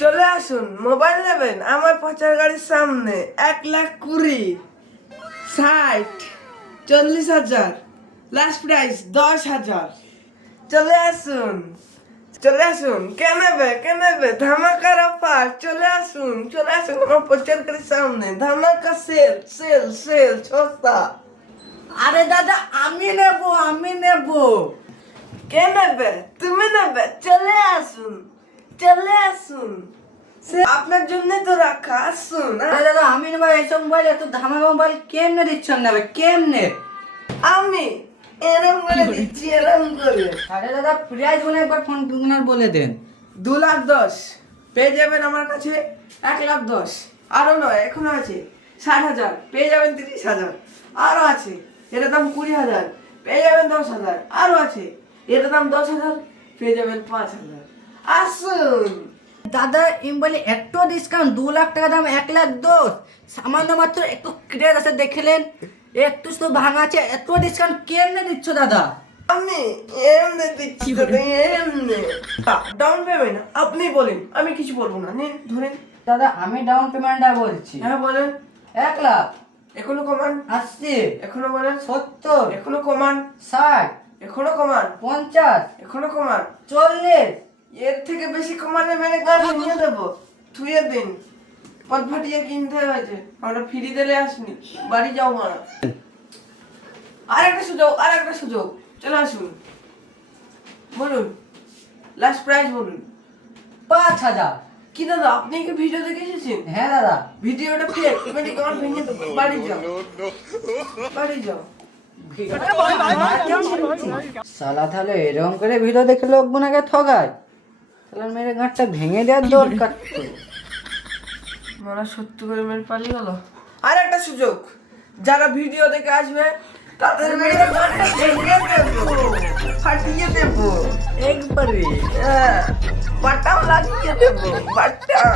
চলে আসুন, মোবাইল নেবেন আমার প্রচার গাড়ির সামনে। 1,20,000, 60, 40,000, লাস্ট প্রাইস 10,000। চলে আসুন, চলে আসুন। কে নেবে ধামাকার অফার। চলে আসুন আমার প্রচার গাড়ির সামনে। ধামাকা সেল সেল সেল সস্তা। আরে দাদা আমি নেব। কে নেবে? তুমি নেবে? চলে আসুন। আপনার জন্য তো রাখা, আসুন। আরে দাদা আমি নেব এইসব মোবাইল, এত ধামাকা মোবাইল কেমনে দিচ্ছেন নেবে কেমনে? আমি এরম করে দিচ্ছি, এরম করে। আরে দাদা প্রাইস গুলো একবার ফোন বলে দেন। 2,10,000 পেয়ে যাবেন আমার কাছে। 1,10,000 আরো নয়, এখনো আছে। 60,000 পেয়ে যাবেন। 30,000 আরো আছে। এটার দাম 20,000 পেয়ে যাবেন। 10,000 আরো আছে। এটার দাম 10,000 পেয়ে যাবেন। 5,000। আসুন। দাদা এই মোবাইলে এত ডিসকাউন্ট, 2 লাখ টাকা দাম 1,10,000। সামান্য মাত্র একটু ক্রেজ আছে দেখলেন, একটু শুধু ভাঙা আছে, এত ডিসকাউন্ট কেমনে দিচ্ছ দাদা? আমি এমনি দিচ্ছি তো, এমনি। ডাউন পেমেন্ট আপনি বলেন, আমি কিছু বলবো না। নিন ধরেন। দাদা আমি ডাউন পেমেন্টটা বলছি। হ্যাঁ বলেন। 1 লাখ, এখনো কমান। 80, এখনো বলেন। 70, এখনো কমান। 60, এখনো কমান। 50, এখনো কমান। 40। এর থেকে বেশি কমালে মেরে গাড়ি নিয়ে দেবো। থুয়ে দিন। পথ ফাটিয়ে কিনতে হয়েছে, আমরা ফ্রি দিলে আসনি। বাড়ি যাও মারা। আরেকটা সুযোগ। চলে আসুন। বলুন, লাস্ট প্রাইস বলুন। 5,000। কি দাদা, আপনি কি ভিডিও দেখে এসেছেন? হ্যাঁ দাদা। ভিডিওটা ফেক, তুমি কান ভেঙে দেবো। বাড়ি যাও। সালা তাহলে এরকম করে ভিডিও দেখে লোক বোনাকে ঠগায়, তাহলে মেরে গাঁটটা ভেঙে দেওয়ার দরকার। মারা সত্যি করে মেরে পালিয়ে গেল। আর একটা সুযোগ, যারা ভিডিও দেখে আসবে তাদের মেরে গাঁটটা ভেঙে দেবো, ফাটিয়ে দেবো একবারে বাটাম লাগিয়ে দেবো, বাটাম।